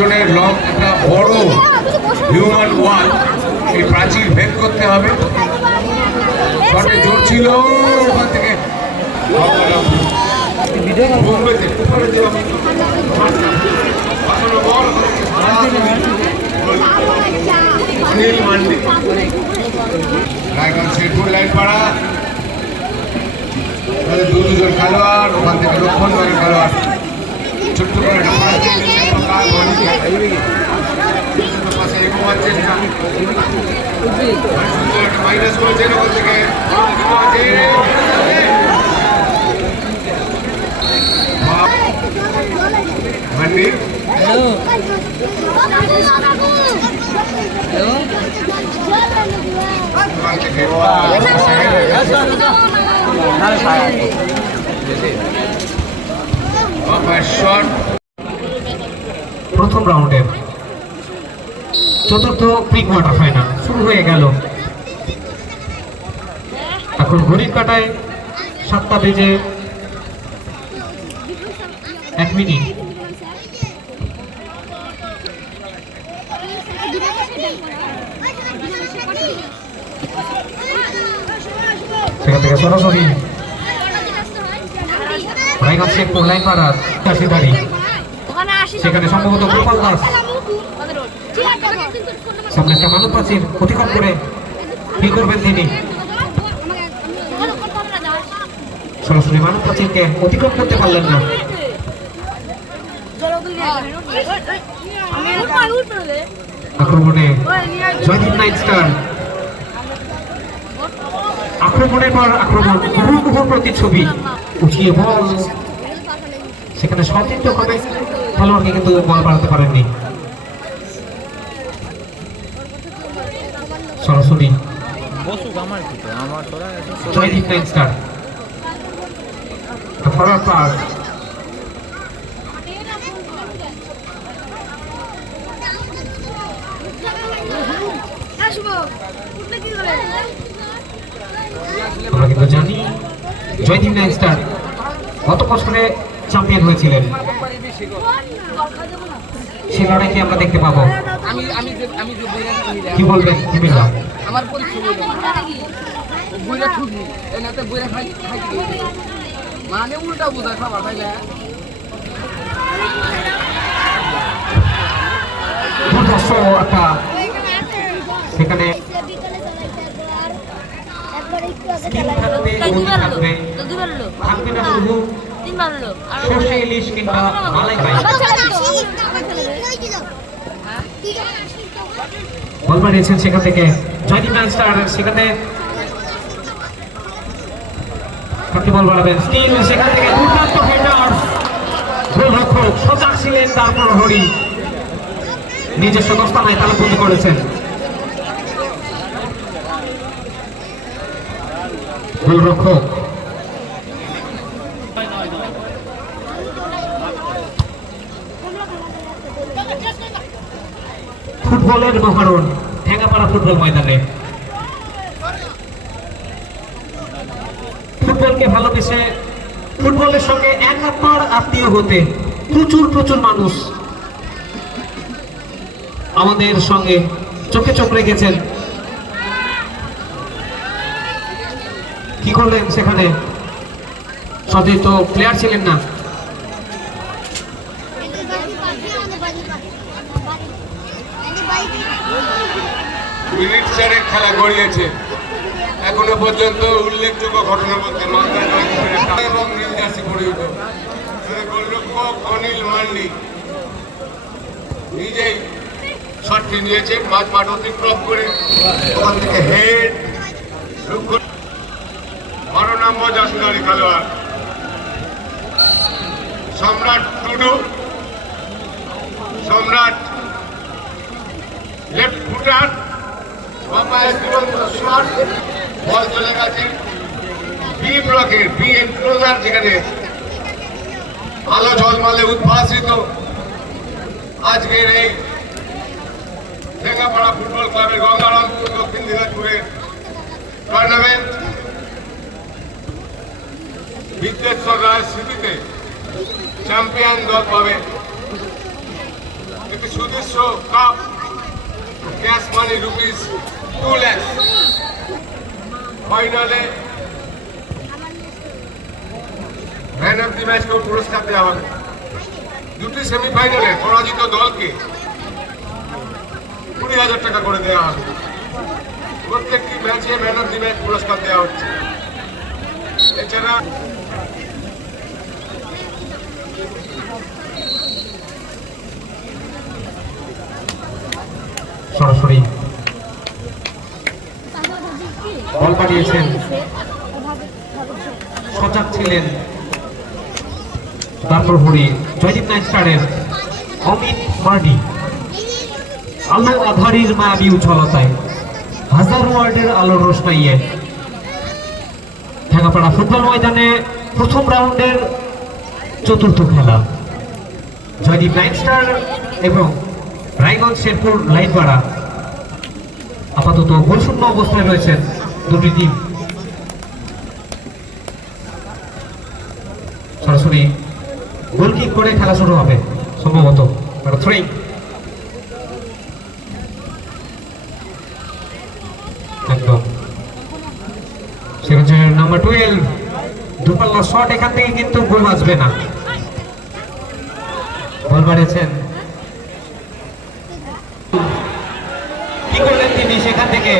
জনের লং একটা বড় হিউম্যান ওয়াল, এই প্রাচীর ভেদ করতে হবে। শটে জোর ছিল ওখান থেকে বোম্বেতে অনিল মান্ডি রায়গঞ্জ শেরপুর লাইন পাড়া দুজন খেলোয়াড়, ওখান থেকে লক্ষণ দলের খেলোয়াড় ছোট্ট করে একটা মাইনাস করেছেন ওখান থেকে মান্ডি প্রথম রাউন্ডের চতুর্থ প্রি কোয়ার্টার ফাইনাল শুরু হয়ে গেল। এখন ঘড়ির কাটায় 7টা বেজে 1 মিনিট। সেখান থেকে সরাসরি রায়গঞ্জ শেরপুর লাইন পাড়ার কাশিদারি, সেখানে সম্ভবত গোপাল দাস সামনে একটা মানব প্রাচীর অতিক্রম করে কি করবেন তিনি, সরাসরি মানব প্রাচীরকে অতিক্রম করতে পারলেন না। আক্রমণে জয়দীপ নাইট স্টার, আক্রমণের পর আক্রমণ, মুহুর্মুহুর প্রতিচ্ছবি, উঠিয়ে বল, সেখানে সতীর্থ হবে খেলোয়াড়কে কিন্তু বল বাড়াতে পারেননি। সরাসরি Joydeep night star forward pass, আমরা কিন্তু জানি জয়দীপ নাইট স্টার গত বছরে চ্যাম্পিয়ন হয়েছিলেন, সেই লড়াইকে আমরা দেখতে পাবো। কি বলবেন আমার মানে উল্টা বোঝা খাবার তাইলে সেখানে ইলিশ কিংবা মালাই বল মারিয়েছেন সেখান থেকে জয়দীপ নাইট স্টার, সেখানে বল বাড়াবেন স্টিল, সেখান থেকে দুর্দান্ত হেডার, গোলরক্ষক সজাগ ছিলেন, তারপর হরি নিজস্ব দস্তানায় তালাবন্দি করেছেন। গোলরক্ষক ফুটবলের মহারণ ঠেঙ্গাপাড়া ফুটবল ময়দানে ফুটবলকে ভালোবেসে ফুটবলের সঙ্গে একাত্মার আত্মীয় হতে প্রচুর মানুষ আমাদের সঙ্গে চোখে চোখ রেখেছেন। কি করলেন সেখানে, সতীর্থ প্লেয়ার ছিলেন না। মিনিট চারেক খেলা গড়িয়েছে, এখনো পর্যন্ত উল্লেখযোগ্য ঘটনা বলতে মালদা এবং নীল জার্সি পরিহিত গোলরক্ষক অনিল মান্ডি নিজেই শটটি নিয়েছেন, মাঠ অতিক্রম করে ওখান থেকে হেড 12 নম্বর জাসুদারি খেলোয়াড় সম্রাট টুডু, সম্রাট লেফট ফুটার, বল চলে গেছে বি ব্লকের বি এনক্লোজার, যেখানে আলো ঝলমালে উদ্ভাসিত আজকের এই ঠেঙ্গাপাড়া ফুটবল ক্লাবের গঙ্গারামপুর দক্ষিণ দিনাজপুরের টুর্নামেন্ট। বিদ্যেশ্বর রায়ের স্মৃতিতে চ্যাম্পিয়ন দল পাবে একটি সুদৃশ্য cup cash money rupees 2 lakh. ফাইনালে ম্যান অফ দি ম্যাচকেও পুরস্কার দেওয়া হবে। দুটি সেমিফাইনালে পরাজিত দলকে 20,000 টাকা করে দেওয়া হবে। প্রত্যেকটি ম্যাচে ম্যান অফ দি ম্যাচ পুরস্কার দেওয়া হচ্ছে। এছাড়া সরাসরি বল পাঠিয়েছেন, সজাগ ছিলেন তারপর হরি জয়দীপ নাইট স্টারের অমিত মার্ডি। আলো আধারির মায়াবী উচ্ছলতায় হাজার ওয়ার্ডের আলোর রোশনাইয়ে ঠেকাপাড়া ফুটবল ময়দানে প্রথম রাউন্ডের চতুর্থ খেলা। জয়দীপ নাইট স্টার এবং রায়গঞ্জ শেরপুর লাইটপাড়া আপাতত গোলশূন্য অবস্থায় রয়েছেন দুটি টিম। সরাসরি গোলকিক করে খেলা শুরু হবে সম্ভবত। থ্রোয়িং একদম সেখানে নাম্বার 12 দুপাল্লা শট, এখান থেকে কিন্তু গোল আসবে না। বল বাড়িয়েছেন, কি করলেন তিনি? সেখান থেকে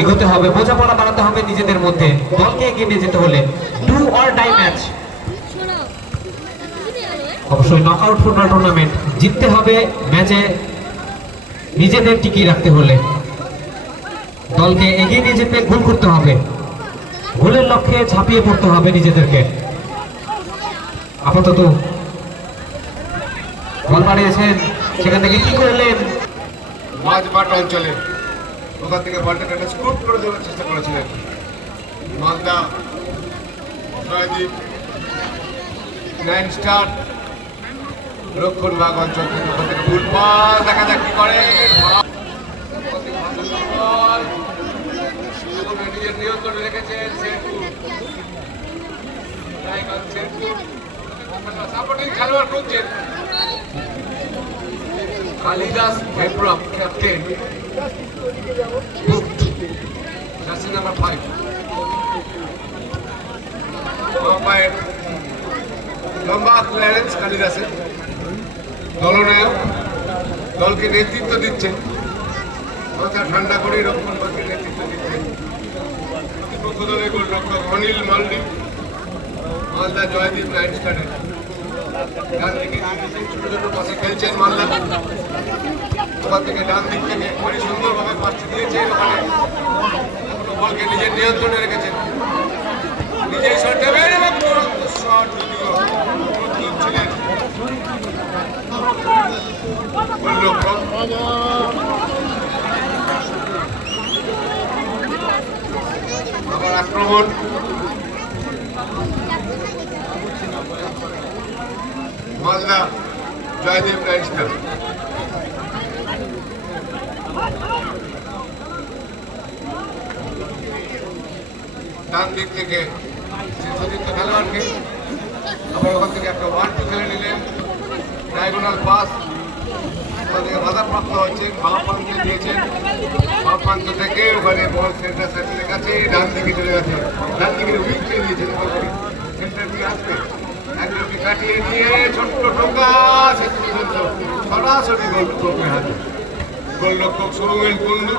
এগোতে হবে, বোঝাপড়া বাড়াতে হবে নিজেদের মধ্যে। দলকে এগিয়ে নিয়ে যেতে হলে ডু অর ডাই ম্যাচ। অবশ্যই নকআউট ফুটবল টুর্নামেন্ট জিততে হবে ম্যাচে, নিজেদের টিকিয়ে রাখতে হলে দলকে এগিয়ে নিয়ে যেতে গোল করতে হবে, গোলের লক্ষ্যে ঝাঁপিয়ে পড়তে হবে নিজেদেরকে। আপাতত বল বাড়িয়েছেন, সেখান থেকে কি করলেন? মাঝমাঠ অঞ্চলে ওখান থেকে বলটাকে স্কুট করে দেওয়ার চেষ্টা করেছিলেন মালদা জয়দীপ নাইন স্টার লক্ষণবাগ অঞ্চল থেকে। ওখান থেকে ভুল বল, দেখা যাক কি করে। নিজের নিয়ন্ত্রণে রেখেছেন শেরপুর সাপোর্টিং খেলোয়াড় করছেন কালিদাস হেব্রম, ক্যাপ্টেন জার্সি নাম্বার 5। লম্বা ক্লিয়ারেন্স কালিদাসের, দলনায়ক, দলকে নেতৃত্ব দিচ্ছেন। মাথা ঠান্ডা করে রক্ষণভাগকে নেতৃত্ব দিচ্ছেন প্রতিপক্ষ দলের গোলরক্ষক অনিল মাল্ডি, মালদা জয়দীপ নাইট স্টারের। ছোট ছোট পাশে খেলছেন মালদা। ওখান থেকে ডান দিক থেকে খুবই সুন্দরভাবে পাশে দিয়েছে, ওখানে বলকে নিজের নিয়ন্ত্রণে রেখেছেন। নিজেই শট দেবেন এবং শট যদিও প্রস্তুত ছিলেন গোলরক্ষক। আবার আক্রমণ, মালদা জয়দীপ নাইট স্টার। ডান দিক থেকে শীর্ষযুক্ত খেলোয়াড়কে আবার ওখান থেকে একটা 1-2 খেলে নিলেন। ডায়াগোনাল পাস, ওখান থেকে বাধাপ্রাপ্ত হয়েছেন, বাম প্রান্তে দিয়েছেন। বাম প্রান্ত থেকে ওখানে বল সেন্টার সার্কেলের কাছে ডান দিকে চলে গেছে। ডান দিকে উইক করে দিয়েছেন, সেন্টার দিকে আসবে, একজনকে কাটিয়ে নিয়ে ছোট্ট টোকা শেষ পর্যন্ত সরাসরি গোলরক্ষকের হাতে। গোলরক্ষক সৌমেন কুন্ডু,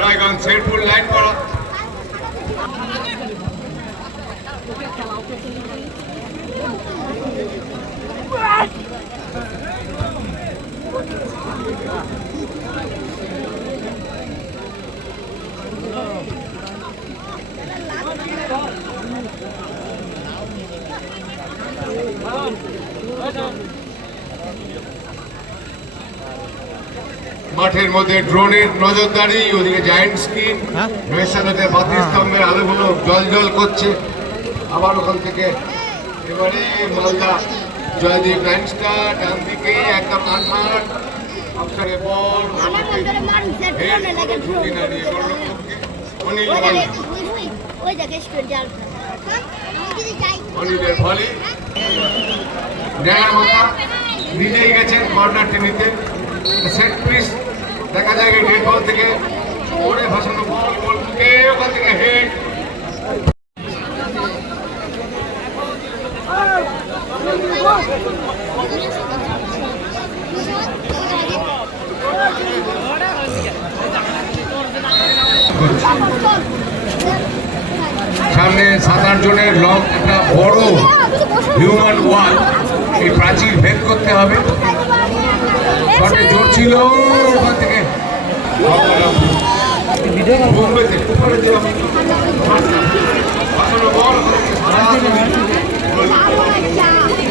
রায়গঞ্জ শেরপুর লাইটপাড়া। মাঠের মধ্যে ড্রোনের নজরদারি, ওদিকে জায়েন্ট স্ক্রিন, মেশানোতে বাতি স্তম্ভের আলোগুলো জল জল করছে। আবার ওখান থেকে এবারে মালদা জয়দীপ নাইন স্টার, ডান দিকে একদম আনমার্ক অপশনে বল, ঝুঁকি না নিয়ে গোলরক্ষককে অনিল মাল্ডি। অনিলের ভলি ড্যাঙ্গার মাথা নিজেই গেছেন কর্নারটি নিতে। সেট পিস দেখা যায় ডেড বল থেকে ওরে ভাসানো বল, বলকে ওখান থেকে হেড। সামনে 7-8 জনের লং একটা বড় হিউম্যান ওয়াল, এই প্রাচীর ভেদ করতে হবে। শটে জোর ছিল ওখান থেকে বোম্বেতে উপরে দিয়ে আসলে বল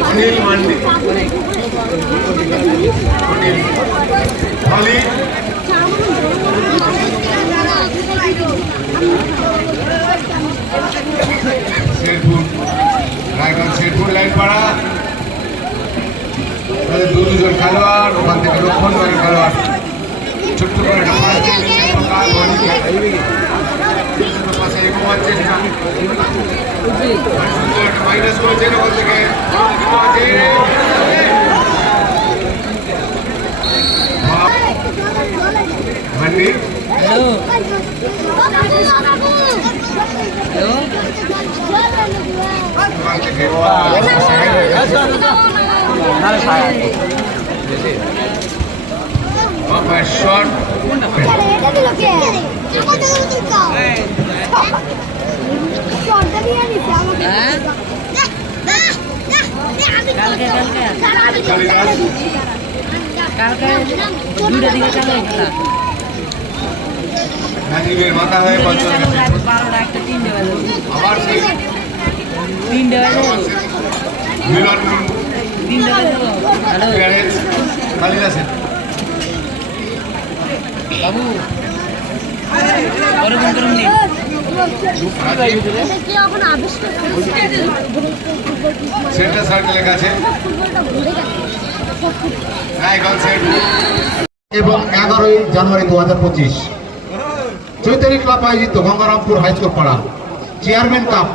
অনিল মান্ডি, অনিল হলি শেরপুর, রায়গঞ্জ শেরপুর লাইন পাড়া দুজন খেলোয়াড়, ওখান থেকে রক্ষণ করে খেলোয়াড় ছোট্ট করে একটা পাস পাশে এগোবার চেষ্টা, মাইনাস করেছেন ওখান থেকে মান্ডি। শট নাজিবের মাথা হয়ে আবার সেই মিলন কালিদাসের বাবু বড় বন্ধ করুন নি সেন্টার সার্কেলের কাছে এবং 11ই জানুয়ারি 2025 চৈতালি ক্লাব আয়োজিত গঙ্গারামপুর হাইস্কুল পাড়া চেয়ারম্যান কাপ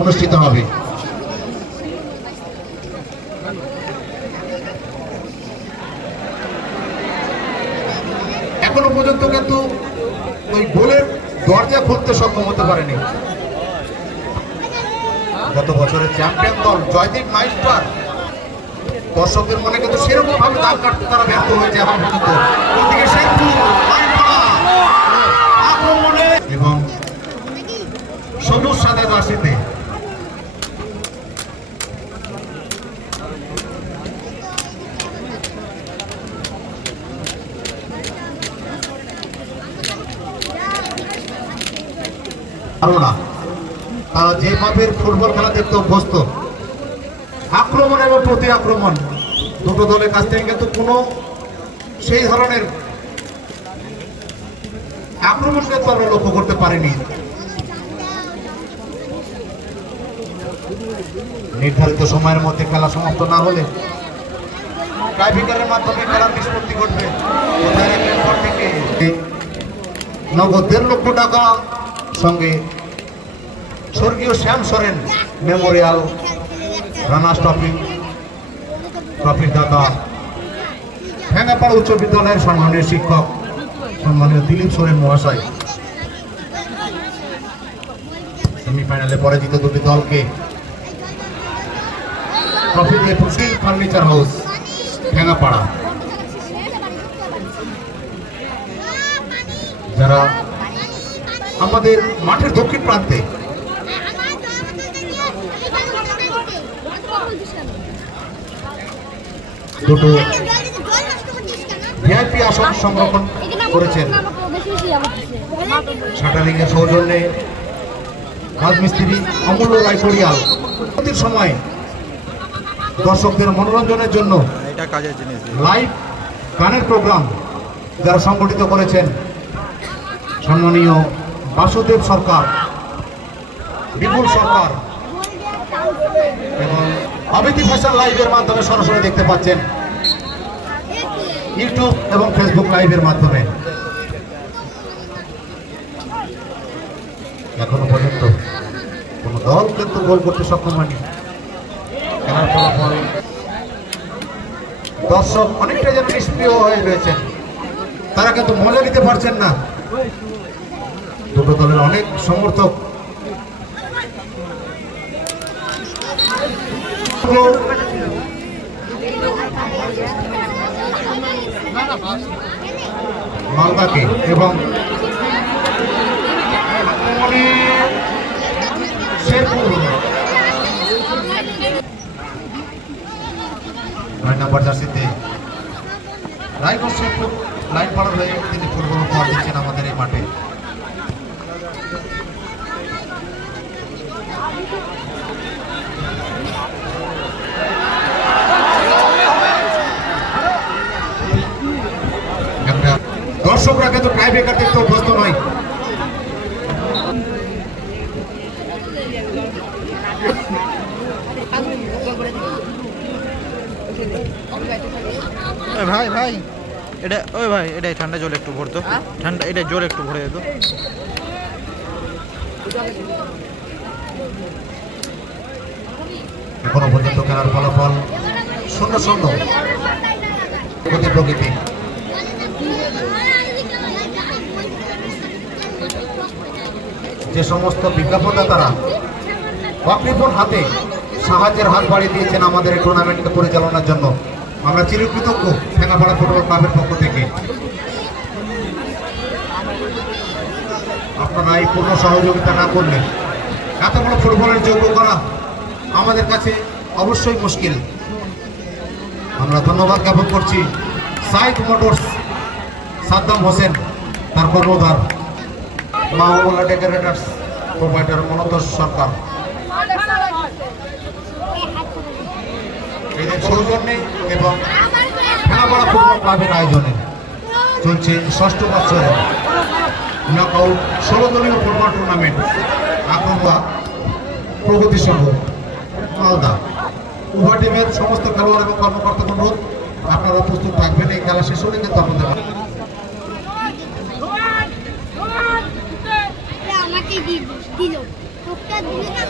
অনুষ্ঠিত হবে। এখনো পর্যন্ত কিন্তু ওই গোলের দরজা খুলতে সক্ষম হতে পারেনি গত বছরের চ্যাম্পিয়ন দল জয়দীপ মাইস্টার। দর্শকদের মনে কিন্তু সেরকম ভাবে দাম কাটতে তারা ব্যর্থ হয়েছে এখন পর্যন্ত। ওদিকে শেরপুর আক্রমণে এবং সবুজ সাদা জার্সিতে ধারণা তারা যেভাবে ফুটবল খেলা দেখতে অভ্যস্ত, আক্রমণ এবং প্রতি আক্রমণ দুটো দলের কাছ থেকে কিন্তু কোনো সেই ধরনের আক্রমণ কিন্তু আমরা লক্ষ্য করতে পারিনি। নির্ধারিত সময়ের মধ্যে খেলা সমাপ্ত না হলে টাইব্রেকারের মাধ্যমে খেলার নিষ্পত্তি ঘটবে। নগদ 1.5 লক্ষ টাকা সঙ্গে স্বর্গীয় শ্যাম সোরেন মেমোরিয়াল রানার্স ট্রফির দাতা ভেঙ্গাপাড়া উচ্চ বিদ্যালয়ের সম্মানীয় শিক্ষক সম্মানীয় দিলীপ সোরেন মহাশয় সেমিফাইনালে পরাজিত দুটি দলকে ট্রফি দিয়ে ফুসিল ফার্নিচার হাউস ভেঙ্গাপাড়া, যারা আমাদের মাঠের দক্ষিণ প্রান্তে দুটো ভিআইপি আসন সংরক্ষণ করেছেন শাটারিং এর সৌজন্যে রাজমিস্ত্রি অমূল্য রায় করিয়াল। প্রতির সময় দর্শকদের মনোরঞ্জনের জন্য লাইভ গানের প্রোগ্রাম যারা সংগঠিত করেছেন সম্মানীয় বাসুদেব সরকার, বিপুল সরকার এবং অমিতি ফ্যাশন লাইভের মাধ্যমে সরাসরি দেখতে পাচ্ছেন ইউটিউব এবং ফেসবুক লাইভের মাধ্যমে। এখনো পর্যন্ত কোন দল কিন্তু গোল করতে সক্ষম হয়নি। খেলার ফলাফল দর্শক অনেকটা যেন নিষ্ক্রিয় হয়ে রয়েছেন, তারা কিন্তু মজা নিতে পারছেন না। দুটো দলের অনেক সমর্থক মালদাকে এবং শেরপুর 9 নম্বর জার্সিতে রায়গঞ্জ শেরপুর লাইন পাড়ার হয়ে তিনি ফুটবল উপহার দিচ্ছেন আমাদের এই মাঠে। দর্শকরা কিন্তু টাই ব্রেকার দেখতে অভ্যস্ত নয়। ভাই ভাই এটা ওই ভাই এটাই ঠান্ডা জল একটু ভরতো, ঠান্ডা এটা জল একটু ভরে যেত। এখনো পর্যন্ত খেলার ফলাফল 0-0 গতি প্রকৃতি। যে সমস্ত বিজ্ঞাপনদাতারা অকৃপণ হাতে সাহায্যের হাত বাড়িয়ে দিয়েছেন আমাদের এই টুর্নামেন্টকে পরিচালনার জন্য, আমরা চিরকৃতজ্ঞ ঠেঙ্গাপাড়া ফুটবল ক্লাবের পক্ষ থেকে। আপনারা এই পূর্ণ সহযোগিতা না করলে এত বড় ফুটবলের যোগ্য করা আমাদের কাছে অবশ্যই মুশকিল। আমরা ধন্যবাদ জ্ঞাপন করছি সাইদ মোটরস, সাদ্দাম হোসেন, তার কর্ণধার, মাহবুবুল্লাহ ডেকোরেটরস, প্রোভাইডার মনোতোষ সরকার, এদের সৌজন্যে এবং ঠেঙ্গাপাড়া ফুটবল ক্লাবের আয়োজনে চলছে 6ষ্ঠ বছরে নকআউট 16 দলীয় ফুটবল টুর্নামেন্ট আক্রমা প্রগতি সংঘ মালদা। উভয় টিমের সমস্ত খেলোয়াড় এবং কর্মকর্তাকে অনুরোধ আপনারা প্রস্তুত থাকবেন। এই খেলা শেষ হলে কিন্তু আপনাদের আমাকে দিল তোকে দিলে